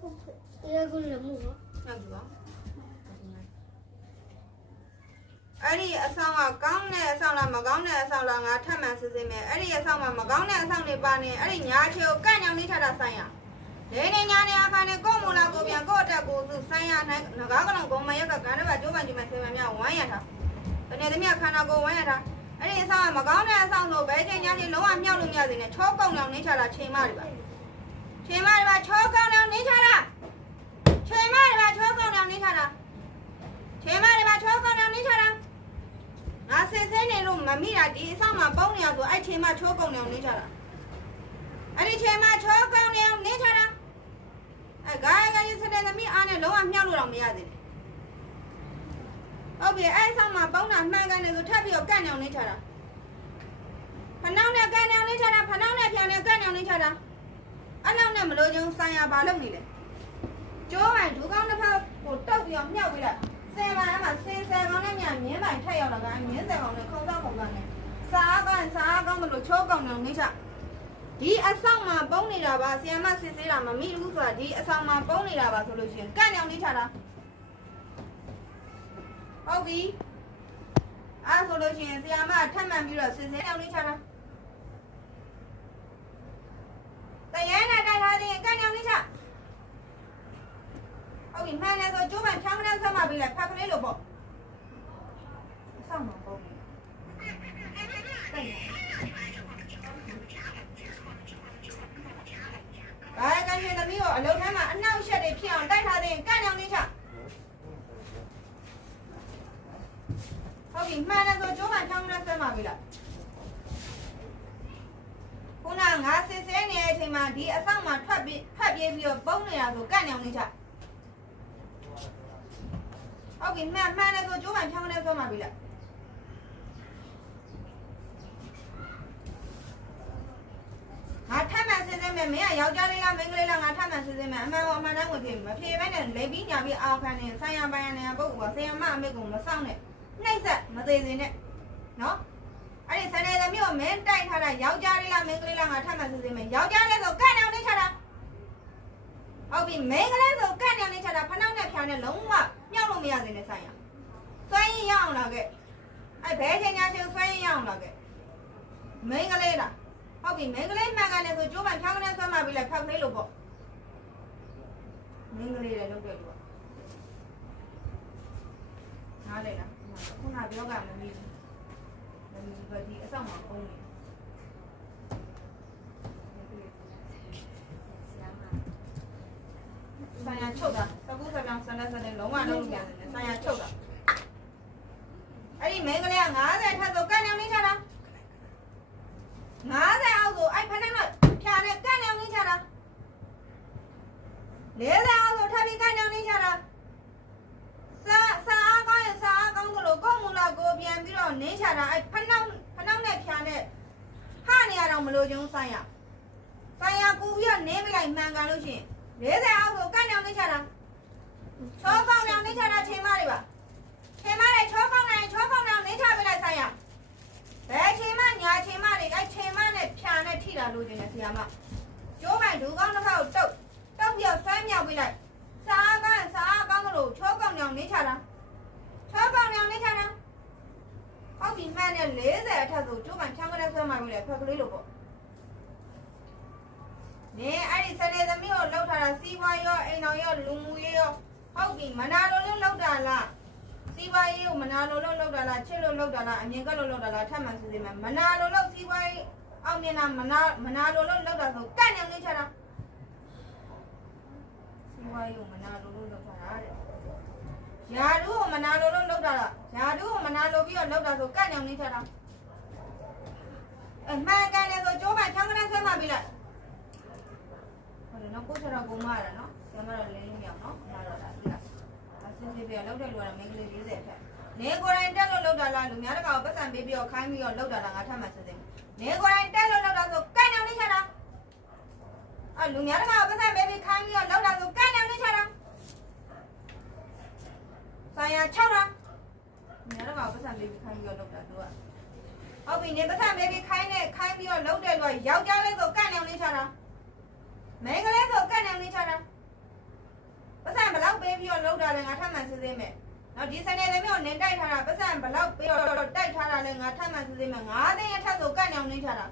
ကိုလည်းမဟုတ်ဘူးဟုတ်ပြီပါအဲ့ဒီအဆောင်ကကောင်းတဲ့အဆောင်လားမကောင်းတဲ့အဆောင်လားငါထပ်မံစစ်စစ်မယ်အဲ့ဒီအဆောင်မှာမကောင်းတဲ့အဆောင်တွေပါနေအဲ့ဒီညာချေကိုကန့်ညောင်းလေးထတာဆိုင်ရလေနေညာနေအခါနဲ့ကို့မူလာကိုပြန်ကို့အတက်ကိုသူဆိုင်ရနိုင်ငကားကလုံးဂုံမရက်ကကန်တော့ကျိုးပိုင်ကျိုးမဆေးမမြဝိုင်းရတာဘယ်နဲ့တည်းမြခန္ဓာကိုယ်ဝိုင်းရတာအဲ့ဒီအဆောင်ကမကောင်းတဲ့အဆောင်ဆိုဘယ်ချိန်ညာချင်းလုံးဝမြောက်လို့မရသေးနဲ့ချောကုံညောင်းနေချလာချိန်မှတွေပါ ချိန်မတွေပါချောကုံညောင်နေချတာချိန်မတွေပါချောကုံညောင်နေချတာချေမတွေပါချောကောင်းအောင်နေချတာငါဆင်းဆင်းနေလို့မမိတာဒီအဆောင်မှာပုံနေရဆိုအဲ့ချေမချောကောင်းအောင်နေချတာအဲ့ဒီချေမချောကောင်းအောင်နေချတာအဲ့ဂိုင်းဂိုင်းစတဲ့သမီးအားနဲ့လုံးဝမြောက်လို့တော့မရသေးဘူးဟုတ်ပြီအဲ့အဆောင်မှာပုံတာမှန်ကန်တယ်ဆိုထပ်ပြီးတော့ကန့်နေအောင်နေချတာဖနှောင်းနဲ့ကန့်နေအောင်နေချတာဖနှောင်းနဲ့ဖြာနဲ့ကန့်နေအောင်နေချတာ အဲ့လောက်နဲ့မလို့ချင်းဆိုင်ရဘာလုပ်နေလဲကျိုးပိုင်ဒူကောင်းတစ်ဖက်ကိုတုတ်ပြီးတော့မြောက်ပြီးလိုက်ဆယ်ပါးမှာဆယ်ဆယ်ကောင်းနဲ့မြန်မြင်းပိုင်ထက်ရောက်လာကမြင်းဆယ်ကောင်းနဲ့ခုံတော့ခုံတော့နဲ့စားကောင်းစားကောင်းမလို့ချိုးကောင်းနေနေချဒီအဆောင်မှာပုံနေတာပါဆီယမစစ်ဆေးတာမမိဘူးဆိုတာဒီအဆောင်မှာပုံနေတာပါဆိုလို့ရှိရင်ကန့်ညောင်နေချတာဟုတ်ပြီအဲ့ဆိုလို့ရှိရင်ဆီယမထပ်မှန်ပြီးတော့စစ်ဆေးအောင်နေချတာတရမ်းနဲ့တိုက်ထားတဲ့ကန့်ညောင်နေချဟုတ်ပြီမှန်တယ်ဆိုကျိုးမှန်ဖြောင်းကလေးဆက်မှပြီးလိုက်ဖတ်ကလေးလို့ပေါ့အဆောင်မှာပုံနေဘာကန်ရှင်သမီးကို အလုံးထဲမှာအနောက်ရှက်တွေဖြစ်အောင်တိုက်ထားတဲ့ကန့်ညောင်နေချဟုတ်ပြီမှန်တယ်ဆိုကျိုးမှန်ဖြောင်းကလေးဆက်မှပြီးလိုက်ခုနငါစစ်စဲနေတဲ့အချိန်မှာဒီအဆောင်မှာထွက်ပြီးထွက်ပြေးပြီးတော့ပုံနေတာဆိုကန့်ညောင်နေချဟုတ်ပြီမှန်မှန်တယ်ဆိုကျိုးမှန်ဖြောင်းနေဆုံးပါပြီလားငါထပ် မှန်စင်းစင်းမယ်မင်းကယောက်ျားလေးလားမိန်းကလေးလားငါထပ်မှန်စင်းစင်းမယ်အမှန်ကောအမှန်တမ်းဝင်ဖြစ်မဖြေပဲနဲ့လိပ်ပြီးညာပြီးအောက်ခံနေဆိုင်ရပိုင်ရနေပုဂ္ဂိုလ်ကဆရာမအမေကမစောင့်နဲ့နှိမ့်ဆက်မသေးစင်နဲ့နော်အဲ့ဒီဆန်နေသမီးကိုမင်းတိုက်ထားတာယောက်ျားလေးလားမိန်းကလေးလားငါထပ်မှန်စင်းစင်းမယ်ယောက်ျားလေးဆိုကန့်နေအောင်နေချတာဟုတ်ပြီမိန်းကလေးဆိုကန့်နေအောင်နေချတာဖနှောက်နဲ့ဖြာနဲ့လုံးဝမြောက်လို့မရသေးနဲ့ဆိုင်ရစွမ်းရင်ရအောင်လားခဲ့အဲ့ဘဲချင်းညာချင်းစွမ်းရင်ရအောင်လားခဲ့မိန်းကလေးလား ဟုတ်ပြီမိန်းကလေးမှန်ကန်တယ်ဆိုကျိုးပန်ဖြောင်းကနေဆွမ်းမပြီးလိုက်ဖောက်ကလေးလို့ပေါ့မိန်းကလေးလည်းလုပ်တယ်လို့နားလေလားခုနပြောကမမီဘူးမမီဘူးဒီအဆောင်မှာပုံနေဆိုင်ရချုပ်တာသကူဆပြောင်းဆန်းတဲ့ဆန်းတဲ့လုံးဝလုံးပြန်တယ်ဆိုင်ရချုပ်တာအဲ့ဒီမိန်းကလေးက90ထပ်ဆိုကန့်နေနေချတာ 90အောက်ဆိုအဲ့ဖက်နဲ့တော့ဖြာနဲ့ကန့်နေနေချတာ40အောက်ဆိုထပ်ပြီးကန့်နေနေချတာစာစာအားကောင်းရင်စာအားကောင်းသလိုကိုယ်မူလာကိုပြန်ပြီးတော့နေချတာအဲ့ဖက်နောက်ဖက်နောက်နဲ့ဖြာနဲ့ဟာနေရတော့မလို့ကျုံဆိုင်ရဆိုင်ရကူပြီးတော့နေပြလိုက်မှန်ကန်လို့ရှိရင်40အောက်ဆိုကန့်နေနေချတာချောကောင်းနေနေချတာချိန်မတွေပါချိန်မတွေချောကောင်းနေချောကောင်းနေနေချပေးလိုက်ဆိုင်ရ ဘယ်ချိန်မှညာချိန်မှနေအဲ့ချိန်မှနဲ့ဖြာနဲ့ထိ တာလို့ကျင်တယ်ဆရာမကျိုးမိုင်ဒူကောင်းတစ်ခါကိုတုတ်တုတ်ပြီးတော့ဆွဲမြောက်ပေးလိုက်စားကောင်းစားကောင်းမလို့ချောကောင်းညောင်နေချတာချောကောင်းညောင်နေချတာဟုတ်ပြီမှန်နဲ့40အထက်ဆိုကျိုးမိုင်ဖြောင်းကလေးဆွဲမှပြီးလိုက်ဖက်ကလေးလို့ပေါ့နေအဲ့ဒီစနေသမီးကိုလှုပ်ထားတာစီးပွားရောအိမ်တော်ရောလူမှုရေးရောဟုတ်ပြီမနာလိုလို့လှုပ်တာလားစီးပွားရေးကိုမနာလိုလို့လောက်တာလားချစ်လို့လောက်တာလားအမြင်ကလို့လောက်တာလားထပ်မှန်စီစီမမနာလိုလို့စီးပွားရေး အောင်မြင်တာမနာမနာလိုလို့လောက်တာဆိုကန့်နေနေချတာစီးပွားရေးကိုမနာလိုလို့လောက်တာတဲ့ယာဒူးကိုမနာလိုလို့လောက်တာလားယာဒူးကိုမနာလိုပြီးတော့လောက်တာဆိုကန့်နေနေချတာအမှန်ကန်တယ်ဆိုကျိုးမှချောင်းကလေးဆွဲမှပြီးလိုက်ဟုတ်တယ်နော်ကိုယ်စတော့ကိုမရတာနော်ကျမတို့လင်းလေးမြောက်နော်မရတော့တာဒီလားအစင်းသေးပြလောက်တဲ့လူကတော့မင်းကလေး40ထက်နေကိုယ်တိုင်တက်လို့လောက်တာလားလူများတကောင်ပတ်စံပေးပြီးတော့ခိုင်းပြီးတော့လောက်တာလားငါထပ်မှစစ င်းနေကိုယ်တိုင်တက်လို့လောက်တာဆိုကိုက်နေအောင်နေချတာအလူများတကောင်ပတ်စံပေးပြီးခိုင်းပြီးတော့လောက်တာဆိုကိုက်နေအောင်နေချတာဆိုင်ရ6တာလူများတကောင်ပတ်စံပေးပြီးခိုင်းပြီးတော့လောက်တာသူကဟုတ်ပြီနေပတ်စံပေးပြီးခိုင်းနေခိုင်းပြီးတော့လောက်တဲ့လူကယောက်ျားလေးဆိုကိုက်နေအောင်နေချတာမိန်းကလေးဆိုကိုက်နေအောင်နေချတာပြီးတော့လောက်တာလည်းငါထပ်မှန်စစ်စစ်မယ် နော်ဒီစနေသမီးကိုနင်တိုက်ထားတာပတ်စံဘလောက်ပြီးတော့တိုက်ထားတာလည်းငါထပ်မှန်စစ်စစ်မယ်ငါးသိန်းအထက်ဆိုကန့်ညောင်နေထားတာ